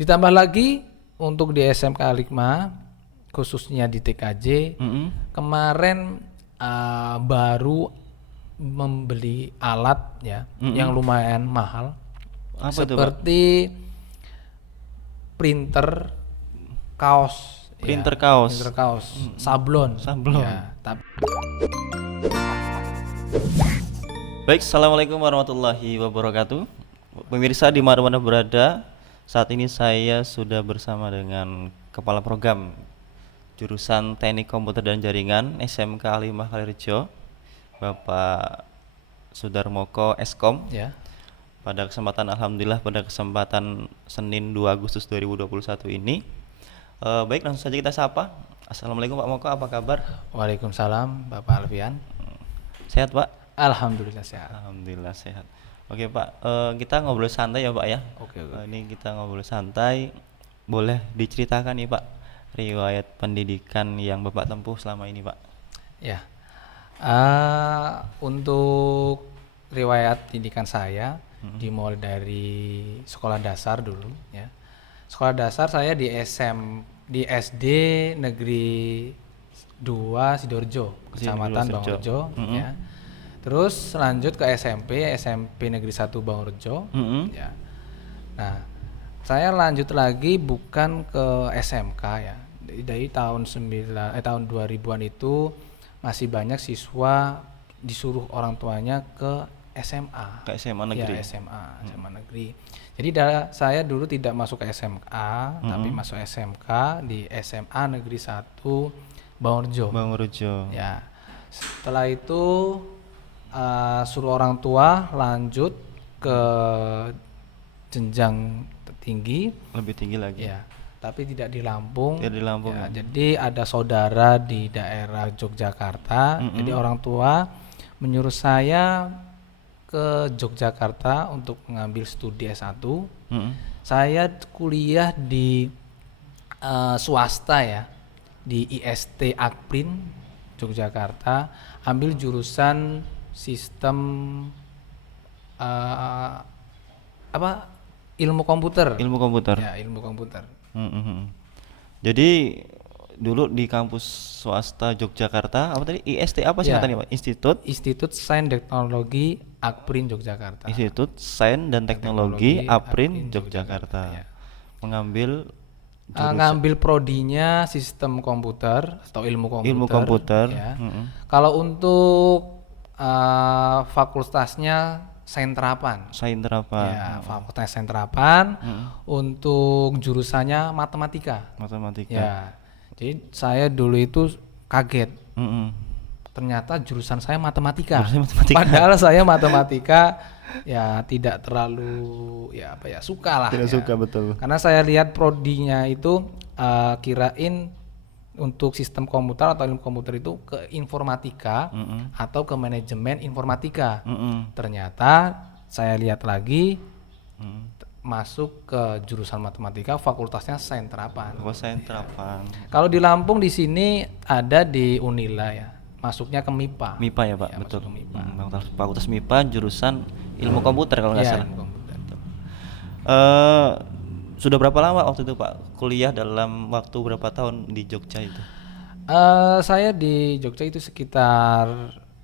Ditambah lagi untuk di SMK Al-Hikmah, khususnya di TKJ, kemarin baru membeli alat ya yang lumayan mahal. Apa itu, Pak? Seperti printer kaos, Printer kaos. printer kaos, sablon. Sablon. Ya, Baik, assalamualaikum warahmatullahi wabarakatuh. Pemirsa di mana-mana berada, saat ini saya sudah bersama dengan Kepala Program Jurusan Teknik Komputer dan Jaringan SMK Al-Hikmah Kalirejo, Bapak Sudarmoko Eskom. ya. Pada kesempatan Senin 2 Agustus 2021 ini, baik, langsung saja kita sapa. Assalamualaikum Pak Moko, apa kabar? Waalaikumsalam Bapak Alfian. Sehat Pak? Alhamdulillah sehat. Alhamdulillah sehat. Oke Pak, kita ngobrol santai ya Pak ya. Oke. Ini kita ngobrol santai. Boleh diceritakan nih Pak riwayat pendidikan yang Bapak tempuh selama ini Pak? Ya. Untuk riwayat pendidikan saya dimulai dari sekolah dasar dulu ya. Sekolah dasar saya di SD Negeri 2 Sidoarjo, Kecamatan Bangrejo ya. Terus lanjut ke SMP Negeri 1 Bangrejo ya. Nah, saya lanjut lagi bukan ke SMK ya. Dari tahun 2000-an itu masih banyak siswa disuruh orang tuanya ke SMA. Ke SMA negeri. Ya, SMA negeri. Jadi saya dulu tidak masuk ke SMK, tapi masuk SMK di SMA Negeri 1 Bangrejo. Ya. Setelah itu suruh orang tua lanjut ke jenjang tertinggi, Lebih tinggi lagi. ya, tapi tidak di Lampung. Tidak di Lampung. Ya, jadi ada saudara di daerah Yogyakarta. Jadi orang tua menyuruh saya ke Yogyakarta untuk mengambil studi S1. Saya kuliah di swasta ya, di IST Akprin Yogyakarta, ambil jurusan sistem ilmu komputer. Ilmu komputer. Ya, ilmu komputer. Jadi dulu di kampus swasta Yogyakarta, apa tadi? IST apa sih Ya. katanya Pak? Institut Sains Teknologi Akprin Yogyakarta. Institut Sains dan Teknologi Aprin Yogyakarta. Ya. Mengambil Ngambil prodinya sistem komputer atau ilmu komputer. ilmu komputer. Ya. Kalau untuk fakultasnya Sains Terapan. Sains Terapan. Ya, fakultas Sains Terapan. Untuk jurusannya matematika. Matematika. Ya. Jadi saya dulu itu kaget. Ternyata jurusan saya matematika. Jurusan matematika. Padahal saya matematika ya tidak terlalu suka lah. Tidak ya. suka, betul. Karena saya lihat prodinya itu kirain untuk sistem komputer atau ilmu komputer itu ke informatika atau ke manajemen informatika. Ternyata saya lihat lagi masuk ke jurusan matematika, fakultasnya Sains Terapan. Sains Terapan. Kalau di Lampung di sini ada di Unila ya, masuknya ke MIPA. MIPA ya Pak, Ya, betul. masuk ke MIPA. Fakultas MIPA jurusan ilmu komputer kalau nggak Ya, salah. ilmu komputer. Sudah berapa lama waktu itu Pak kuliah, dalam waktu berapa tahun di Jogja itu? Saya di Jogja itu sekitar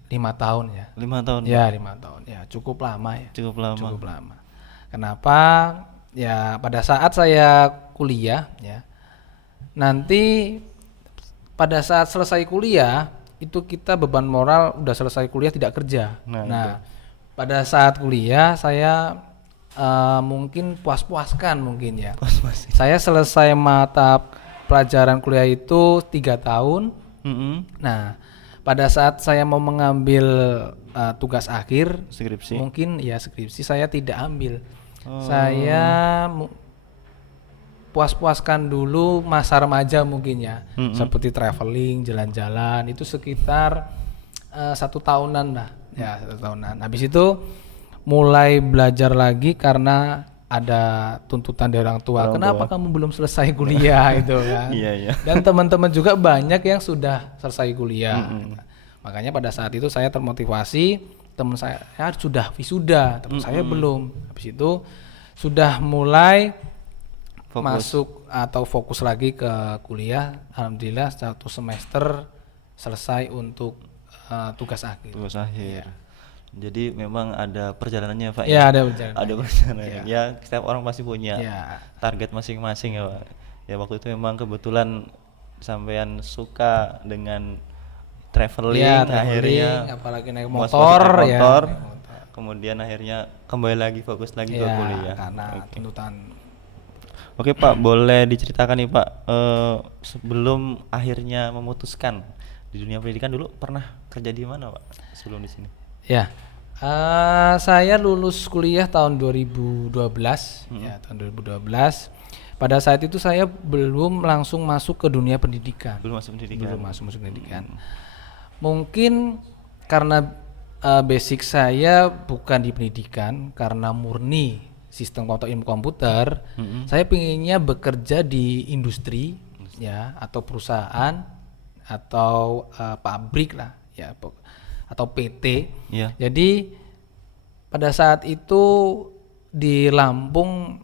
5 tahun ya. 5 tahun. Ya, 5 tahun. Ya, cukup lama ya. Cukup lama. Cukup lama. Kenapa? Ya, pada saat saya kuliah ya, nanti pada saat selesai kuliah itu kita beban moral udah selesai kuliah tidak kerja. Nah, pada saat kuliah saya mungkin puas-puaskan mungkin ya. Saya selesai mata pelajaran kuliah itu 3 tahun. Nah, pada saat saya mau mengambil tugas akhir, Skripsi. mungkin ya skripsi saya tidak ambil. Saya puas-puaskan dulu masa remaja mungkin ya, seperti traveling, jalan-jalan itu sekitar 1 tahunan lah, ya 1 tahunan. Habis itu mulai belajar lagi karena ada tuntutan dari orang tua. Kenapa kamu belum selesai kuliah itu kan? Iya. Dan teman-teman juga banyak yang sudah selesai kuliah. Makanya pada saat itu saya termotivasi. Teman saya sudah wisuda, teman saya belum. Habis itu sudah mulai masuk atau fokus lagi ke kuliah. Alhamdulillah 1 semester selesai untuk tugas akhir. tugas akhir. Jadi memang ada perjalanannya Pak Ya, ya. ada perjalanan. Ada perjalanan. Ya, setiap orang pasti punya Ya. target masing-masing ya Pak. Ya waktu itu memang kebetulan sampean suka dengan traveling, Ya, akhirnya apalagi naik masuk motor, naik ya. motor, Naik motor. kemudian akhirnya kembali lagi fokus lagi ke Ya, kuliah. karena Oke. tuntutan. Oke Pak, boleh diceritakan nih Pak, sebelum akhirnya memutuskan di dunia pendidikan dulu pernah kerja di mana Pak sebelum di sini? Ya, saya lulus kuliah tahun 2012, ya tahun 2012. Pada saat itu saya belum langsung masuk ke dunia pendidikan. Dulu masuk pendidikan. Belum masuk pendidikan. Mungkin karena basic saya bukan di pendidikan, karena murni sistem atau ilmu komputer, saya pinginnya bekerja di industri, ya, atau perusahaan atau pabrik lah, ya, atau PT. Iya. Jadi pada saat itu di Lampung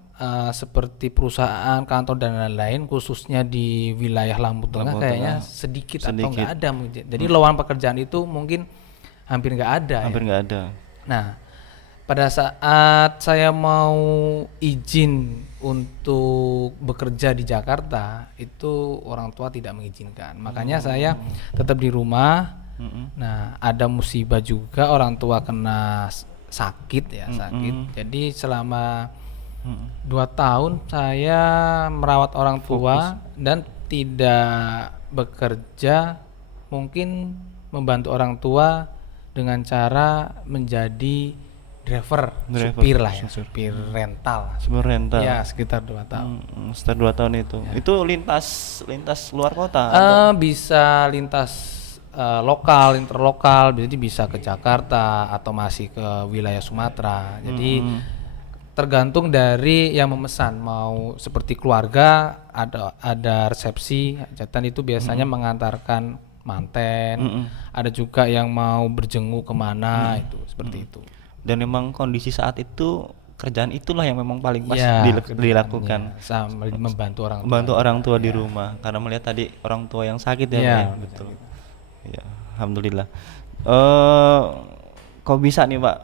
seperti perusahaan, kantor dan lain-lain, khususnya di wilayah Lampung Tengah kayaknya sedikit atau nggak ada. Jadi lowongan pekerjaan itu mungkin hampir nggak ada. Hampir nggak ada. Nah, pada saat saya mau izin untuk bekerja di Jakarta, itu orang tua tidak mengizinkan. Makanya saya tetap di rumah. Nah, ada musibah juga, orang tua kena sakit ya, sakit. Jadi selama 2 tahun saya merawat orang tua dan tidak bekerja, mungkin membantu orang tua dengan cara menjadi driver. Supir lah ya, supir rental. Supir rental. Ya, sekitar 2 tahun. Setelah 2 tahun itu. Itu lintas luar kota? Bisa lintas lokal, interlokal, jadi bisa ke Jakarta atau masih ke wilayah Sumatera. Jadi tergantung dari yang memesan, mau seperti keluarga ada resepsi hajatan itu biasanya mengantarkan manten, ada juga yang mau berjenguk kemana itu seperti itu. Dan memang kondisi saat itu kerjaan itulah yang memang paling pas Ya, dilakukan. sama membantu orang tua. Membantu orang tua di rumah karena melihat tadi orang tua yang sakit ya, Ya, Pak, ya? Betul. Ya, alhamdulillah. Kok bisa nih Pak?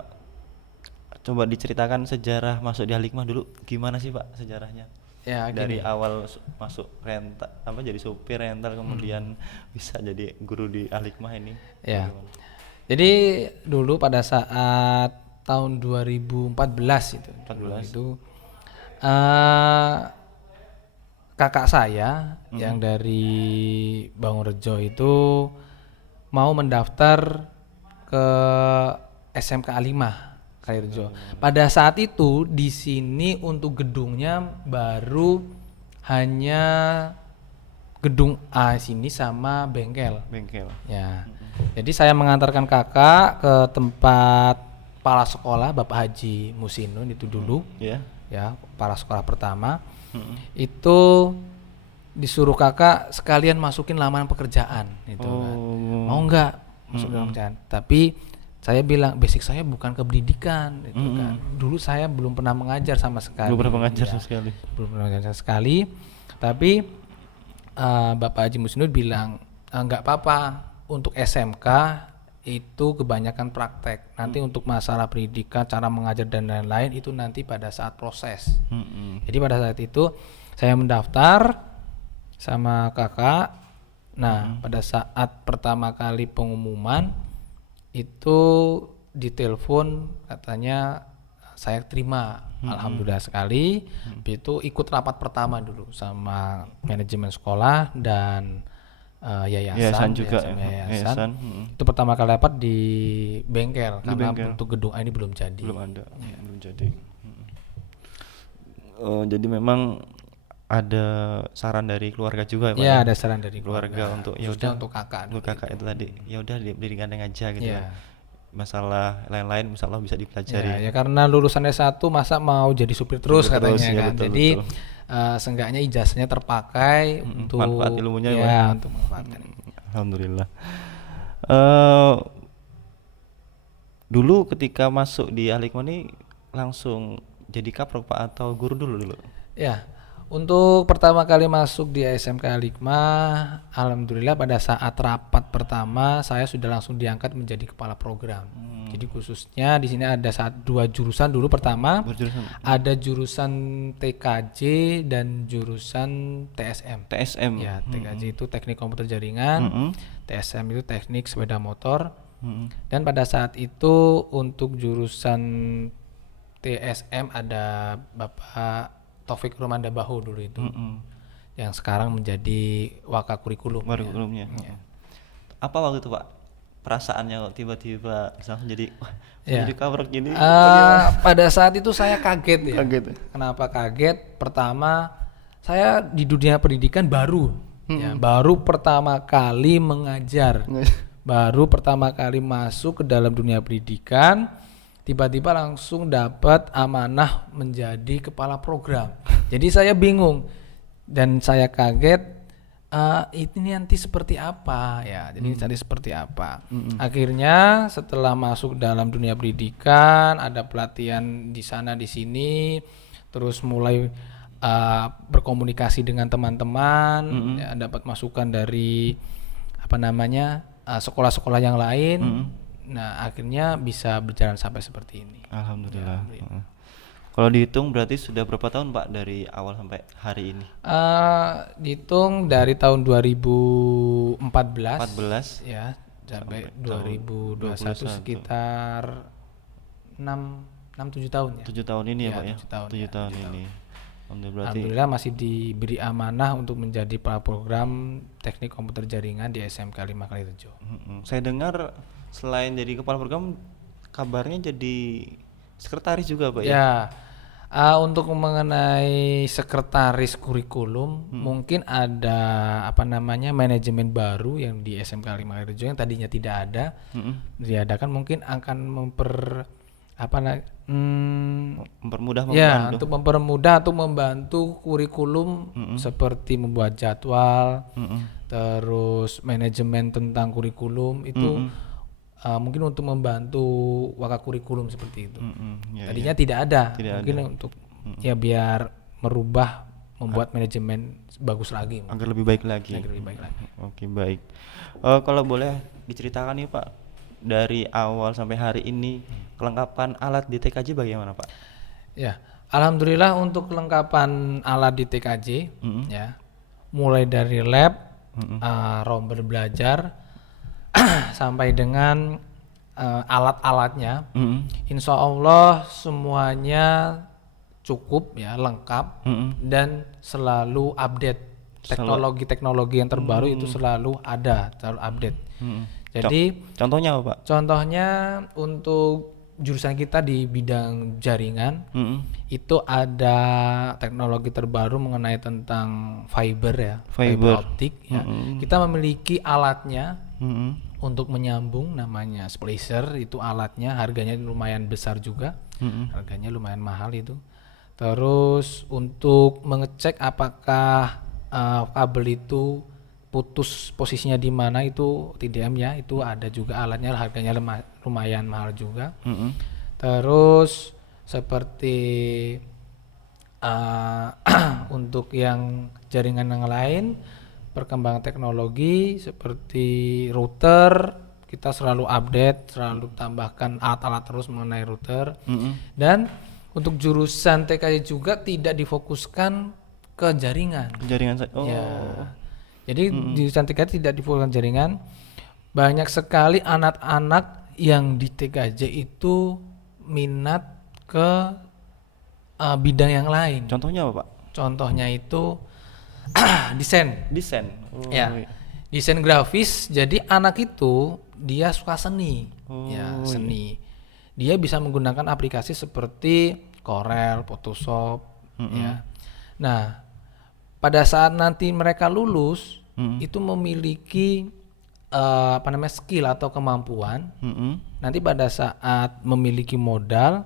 Coba diceritakan sejarah masuk di Al-Hikmah dulu, gimana sih Pak sejarahnya? Ya, Dari gini. awal masuk rental jadi supir rental kemudian bisa jadi guru di Al-Hikmah ini. Ya. Bagaimana? Jadi dulu pada saat tahun 2014 itu, 14. itu kakak saya yang dari Bangunrejo itu mau mendaftar ke SMK A5 Kalirejo. Pada saat itu di sini untuk gedungnya baru hanya gedung A sini sama bengkel. Bengkel. Ya. Jadi saya mengantarkan kakak ke tempat kepala sekolah Bapak Haji Musinun itu dulu. Ya. Ya, kepala sekolah pertama. Itu disuruh kakak sekalian masukin lamaran pekerjaan itu kan. Mau nggak masuk dalam pekerjaan? Tapi saya bilang basic saya bukan ke pendidikan itu kan. Dulu saya belum pernah mengajar sama sekali. Belum pernah mengajar Ya, sama sekali. belum pernah mengajar sekali. Tapi Bapak Haji Musnud bilang nggak apa-apa untuk SMK itu kebanyakan praktek. Nanti untuk masalah pendidikan, cara mengajar dan lain-lain itu nanti pada saat proses. Jadi pada saat itu saya mendaftar sama kakak. Nah, pada saat pertama kali pengumuman itu ditelepon katanya saya terima. Alhamdulillah sekali. Itu ikut rapat pertama dulu sama manajemen sekolah dan yayasan juga yayasan, ya, yayasan. Itu pertama kali rapat di bengkel Di karena bengkel. untuk gedung A ini belum jadi. Belum ada. Belum jadi. Jadi memang ada saran dari keluarga juga Pak, Ya, ada saran dari keluarga untuk ya khususnya udah untuk kakak. untuk kakak itu tadi ya udah digandeng aja gitu Ya. kan. Masalah lain-lain insya Allah bisa dipelajari. Ya karena lulusan S1 masa mau jadi supir terus Supir katanya terus, ya, kan. betul, Jadi betul. seenggaknya ijazahnya terpakai untuk manfaat ilmunya ya, ya, Pak. untuk manfaatkan. Alhamdulillah. Dulu ketika masuk di Al-Hikmah ini langsung jadi kaprok Pak atau guru dulu? Ya, Untuk pertama kali masuk di SMK Al-Hikmah, alhamdulillah pada saat rapat pertama saya sudah langsung diangkat menjadi kepala program. Jadi khususnya di sini ada dua jurusan dulu. Pertama Berjurusan ada jurusan TKJ dan jurusan TSM. TSM. Ya, TKJ itu teknik komputer jaringan, TSM itu teknik sepeda motor. Dan pada saat itu untuk jurusan TSM ada Bapak Taufik Rumanda Bahu dulu itu, yang sekarang menjadi wakakurikulum. Kurikulumnya. Apa waktu itu Pak perasaannya kok tiba-tiba langsung jadi wah, Ya. jadi kabrok gini? Pada saat itu saya kaget ya. Kaget. Kenapa kaget? Pertama, saya di dunia pendidikan baru, ya, baru pertama kali mengajar, baru pertama kali masuk ke dalam dunia pendidikan. Tiba-tiba langsung dapat amanah menjadi kepala program. Jadi saya bingung dan saya kaget. Ini nanti seperti apa ya? Jadi nanti seperti apa? Akhirnya setelah masuk dalam dunia pendidikan, ada pelatihan di sana di sini, terus mulai berkomunikasi dengan teman-teman, ya, dapat masukan dari sekolah-sekolah yang lain. Nah, akhirnya bisa berjalan sampai seperti ini. Alhamdulillah. Kalau dihitung berarti sudah berapa tahun Pak dari awal sampai hari ini? Dihitung dari tahun 2014 ya sampai 2021 sekitar 6-7 tahun ya. 7 tahun ini ya Pak ya? 7 tahun ini. Alhamdulillah masih diberi amanah untuk menjadi kepala program teknik komputer jaringan di SMK 5 Kalirejo. Saya dengar selain jadi kepala program, kabarnya jadi sekretaris juga Pak ya? Ya, untuk mengenai sekretaris kurikulum, mungkin ada manajemen baru yang di SMK 5 Kalirejo yang tadinya tidak ada, diadakan mungkin akan mempermudah ya, untuk mempermudah atau membantu kurikulum seperti membuat jadwal, terus manajemen tentang kurikulum itu mungkin untuk membantu wakakurikulum seperti itu. Tadinya tidak ada, mungkin untuk ya biar merubah, membuat manajemen bagus lagi, agar lebih baik lagi. Oke, baik. Kalau boleh diceritakan nih Pak, dari awal sampai hari ini kelengkapan alat di TKJ bagaimana Pak? Ya, alhamdulillah untuk kelengkapan alat di TKJ ya, mulai dari lab, rombel belajar sampai dengan alat-alatnya, insya Allah semuanya cukup ya, lengkap dan selalu update. Teknologi-teknologi yang terbaru itu selalu ada, selalu update. Jadi contohnya apa Pak? Contohnya untuk jurusan kita di bidang jaringan itu ada teknologi terbaru mengenai tentang fiber optik ya. Kita memiliki alatnya untuk menyambung, namanya splicer. Itu alatnya, harganya lumayan besar juga, harganya lumayan mahal itu. Terus untuk mengecek apakah kabel itu putus posisinya di mana, itu TDM ya, itu ada juga alatnya, harganya lumayan mahal juga. Terus seperti untuk yang jaringan yang lain, perkembangan teknologi seperti router, kita selalu update, selalu tambahkan alat-alat terus mengenai router. Dan untuk jurusan TKJ juga tidak difokuskan ke jaringan. Ya. Jadi jurusan TKJ tidak difokuskan jaringan. Banyak sekali anak-anak yang di TKJ itu minat ke bidang yang lain. Contohnya apa Pak? Contohnya itu desain. Ya, desain grafis. Jadi anak itu dia suka seni, seni. Dia bisa menggunakan aplikasi seperti Corel, Photoshop, ya. Nah, pada saat nanti mereka lulus, itu memiliki skill atau kemampuan. Nanti pada saat memiliki modal,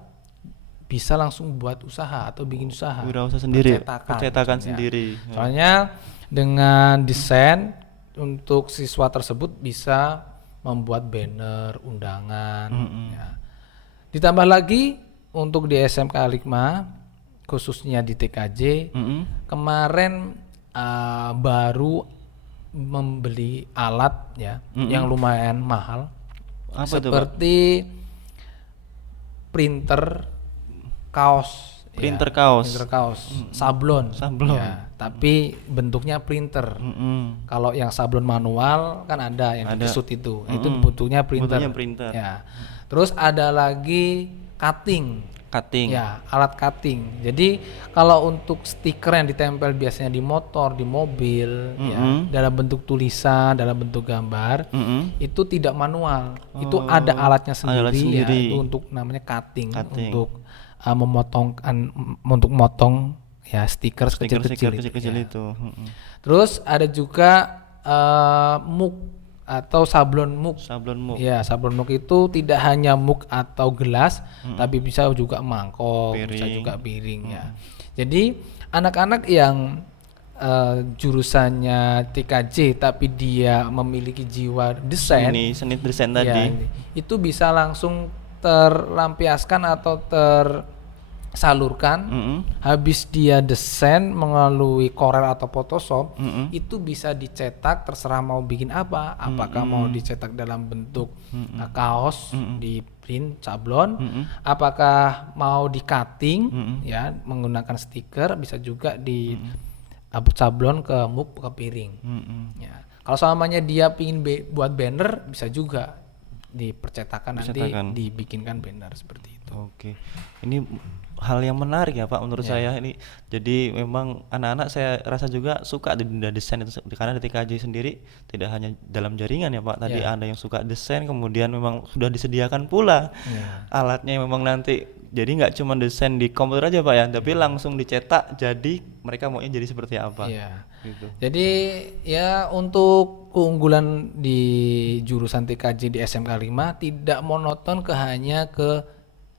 bisa langsung buat usaha atau bikin usaha. Wirausaha sendiri. Percetakan sendiri. Soalnya dengan desain untuk siswa tersebut bisa membuat banner, undangan. Ya. Ditambah lagi untuk di SMK Al-Hikmah khususnya di TKJ kemarin baru membeli alat ya yang lumayan mahal. Apa itu, Pak? Seperti printer kaos, Printer kaos. printer kaos, sablon, Sablon. ya, tapi bentuknya printer. Kalau yang sablon manual kan ada yang disut itu bentuknya printer. Bentuknya printer. Ya, terus ada lagi cutting. Cutting. Ya, alat cutting. Jadi kalau untuk stiker yang ditempel biasanya di motor, di mobil, ya, dalam bentuk tulisan, dalam bentuk gambar, itu tidak manual. Itu ada alatnya sendiri, alat ya, sendiri. itu untuk namanya cutting. Untuk memotong ya stiker kecil-kecil. Kecil-kecil Ya. itu. Terus ada juga muk atau sablon muk. Sablon muk. Ya, sablon muk itu tidak hanya muk atau gelas, tapi bisa juga mangkok, bisa Piring. juga piring ya. Jadi anak-anak yang jurusannya TKJ tapi dia memiliki jiwa desain, Seni desain ya, tadi. itu bisa langsung terlampiaskan atau tersalurkan. Habis dia desain melalui Corel atau Photoshop, itu bisa dicetak, terserah mau bikin apa, apakah mau dicetak dalam bentuk kaos, di print sablon, apakah mau di cutting ya menggunakan stiker, bisa juga di sablon ke muk ke piring. Ya. Kalau selamanya dia pingin buat banner, bisa juga dipercetakan nanti dibikinkan banner seperti itu. Oke, ini hal yang menarik ya Pak menurut saya ini. Jadi memang anak-anak saya rasa juga suka di dunia desain itu karena di TKJ sendiri tidak hanya dalam jaringan ya Pak. Tadi ada yang suka desain, kemudian memang sudah disediakan pula alatnya memang nanti. Jadi nggak cuma desain di komputer aja Pak ya, tapi langsung dicetak jadi mereka maunya jadi seperti apa. Gitu. Jadi ya untuk keunggulan di jurusan TKJ di SMK 5 tidak monoton hanya ke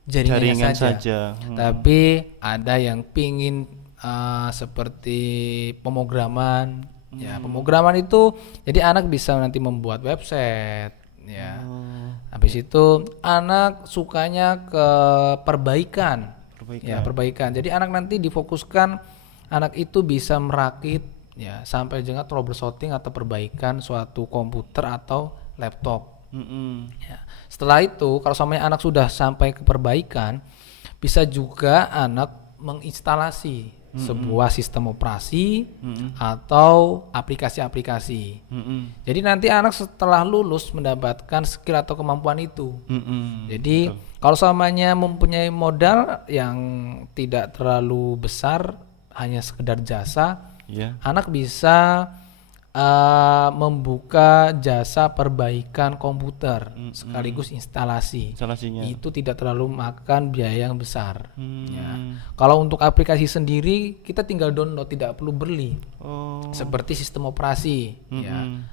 jaringan saja. Tapi ada yang pingin seperti pemrograman. Ya, pemrograman itu jadi anak bisa nanti membuat website ya. Habis itu anak sukanya ke perbaikan. Ya, perbaikan. Jadi anak nanti difokuskan anak itu bisa merakit ya sampai dengan troubleshooting atau perbaikan suatu komputer atau laptop. Ya. Setelah itu kalau sampai anak sudah sampai ke perbaikan, bisa juga anak menginstalasi sebuah sistem operasi atau aplikasi-aplikasi. Jadi nanti anak setelah lulus mendapatkan skill atau kemampuan itu. Jadi kalau selamanya mempunyai modal yang tidak terlalu besar, hanya sekedar jasa, anak bisa membuka jasa perbaikan komputer sekaligus instalasinya. Itu tidak terlalu makan biaya yang besar. Ya. Kalau untuk aplikasi sendiri kita tinggal download, tidak perlu beli. Seperti sistem operasi. Ya.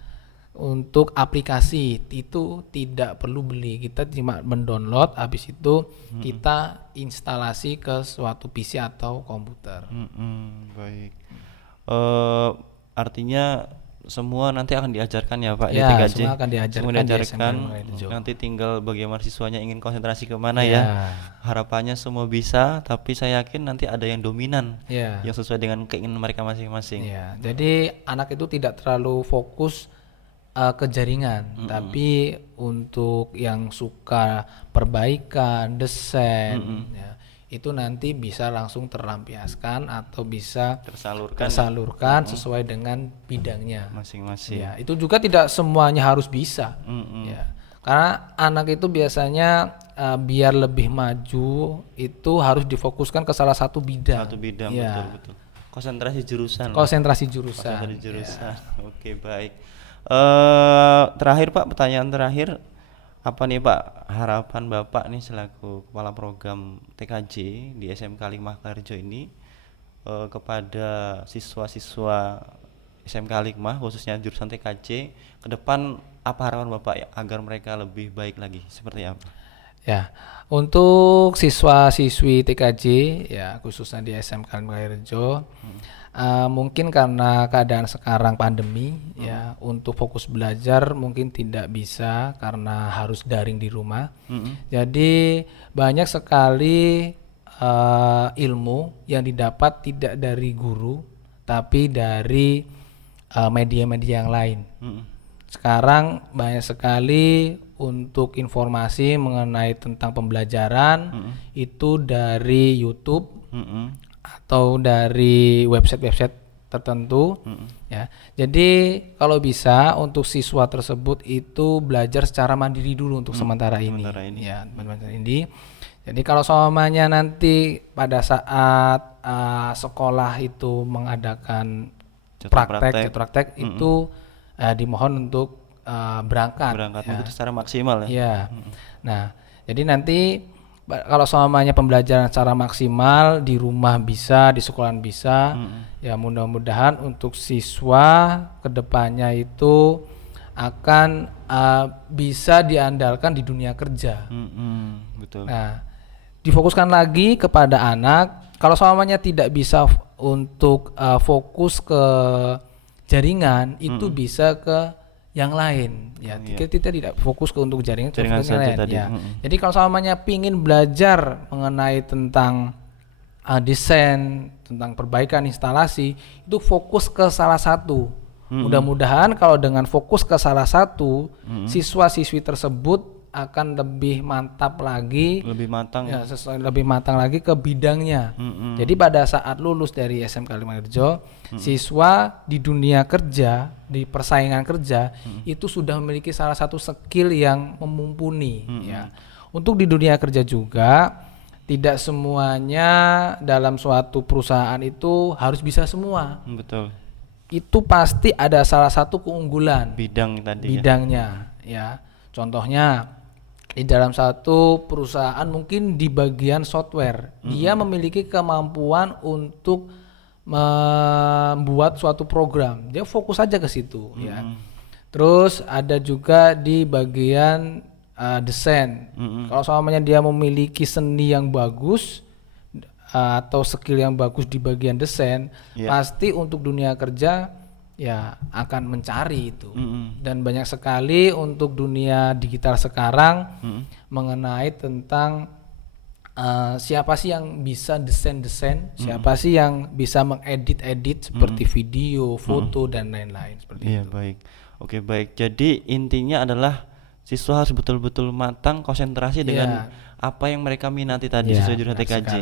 Untuk aplikasi itu tidak perlu beli, kita cuma mendownload, habis itu kita instalasi ke suatu PC atau komputer. Baik. Artinya semua nanti akan diajarkan ya Pak Ya, di TKJ. semua akan diajarkan, nanti tinggal bagaimana siswanya ingin konsentrasi kemana ya. Harapannya semua bisa, tapi saya yakin nanti ada yang dominan yang sesuai dengan keinginan mereka masing-masing. Ya, jadi anak itu tidak terlalu fokus ke jaringan, tapi untuk yang suka perbaikan, desain, ya, itu nanti bisa langsung terlampiaskan atau bisa tersalurkan sesuai dengan bidangnya masing-masing. Ya, itu juga tidak semuanya harus bisa. Ya, karena anak itu biasanya biar lebih maju itu harus difokuskan ke salah satu bidang. Ya. Betul. Konsentrasi jurusan. Ya. Oke, baik. Terakhir Pak, pertanyaan terakhir, apa nih Pak harapan Bapak nih selaku kepala program TKJ di SMK 5 Karjo ini kepada siswa-siswa SMK 5 khususnya jurusan TKJ ke depan, apa harapan Bapak ya agar mereka lebih baik lagi, seperti apa? Ya, untuk siswa-siswi TKJ ya khususnya di SMK 5 Karjo, mungkin karena keadaan sekarang pandemi ya, untuk fokus belajar mungkin tidak bisa karena harus daring di rumah. Jadi banyak sekali ilmu yang didapat tidak dari guru tapi dari media-media yang lain. Sekarang banyak sekali untuk informasi mengenai tentang pembelajaran itu dari YouTube atau dari website-website tertentu ya. Jadi kalau bisa untuk siswa tersebut itu belajar secara mandiri dulu untuk sementara ini. Ya, sementara ini. Jadi kalau semuanya nanti pada saat sekolah itu mengadakan praktek itu dimohon untuk berangkat ya. mengikuti secara maksimal ya. Iya. Nah, jadi nanti kalau semuanya pembelajaran secara maksimal di rumah bisa, di sekolah bisa, ya mudah-mudahan untuk siswa kedepannya itu akan bisa diandalkan di dunia kerja. Betul. Nah, difokuskan lagi kepada anak. Kalau semuanya tidak bisa untuk fokus ke jaringan, itu bisa ke yang lain ya. Kita tidak fokus ke untuk jaringan saja tadi. Ya. Jadi kalau semuanya pingin belajar mengenai tentang desain, tentang perbaikan instalasi, itu fokus ke salah satu. Mudah-mudahan kalau dengan fokus ke salah satu, siswa-siswi tersebut akan lebih mantap lagi, lebih matang ya, lebih matang lagi ke bidangnya. Jadi pada saat lulus dari SMK Limangarjo, siswa di dunia kerja, di persaingan kerja itu sudah memiliki salah satu skill yang memumpuni ya. Untuk di dunia kerja juga tidak semuanya dalam suatu perusahaan itu harus bisa semua. Betul. Itu pasti ada salah satu keunggulan bidangnya ya. Contohnya di dalam satu perusahaan mungkin di bagian software dia memiliki kemampuan untuk membuat suatu program, dia fokus saja ke situ ya. Terus ada juga di bagian desain. Kalau semuanya dia memiliki seni yang bagus atau skill yang bagus di bagian desain, pasti untuk dunia kerja ya akan mencari itu. Dan banyak sekali untuk dunia digital sekarang mengenai tentang siapa sih yang bisa desain, siapa sih yang bisa mengedit seperti video, foto dan lain-lain seperti itu. Baik. Oke, baik. Jadi intinya adalah siswa harus betul-betul matang, konsentrasi dengan apa yang mereka minati tadi sesuai jurusan TKJ.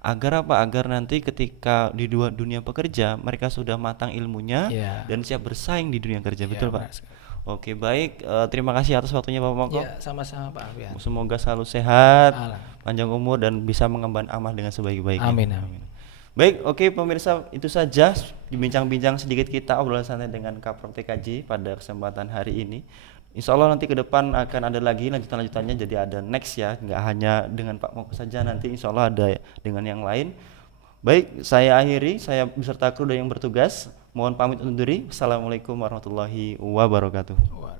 Agar apa? Agar nanti ketika di dunia pekerja mereka sudah matang ilmunya dan siap bersaing di dunia kerja. Betul Pak? Oke, baik. Terima kasih atas waktunya Pak Mongko. Ya, sama-sama Pak Alfian. Semoga selalu sehat, panjang umur dan bisa mengemban amal dengan sebaik-baiknya. Amin. Baik, oke pemirsa, itu saja bincang-bincang sedikit kita obrolan santai dengan Kaprok TKJ pada kesempatan hari ini. Insya Allah nanti ke depan akan ada lagi lanjutannya, jadi ada next ya, nggak hanya dengan Pak Mongko saja, nanti insya Allah ada dengan yang lain. Baik, saya akhiri, saya beserta kru dan yang bertugas mohon pamit undur diri. Assalamualaikum warahmatullahi wabarakatuh.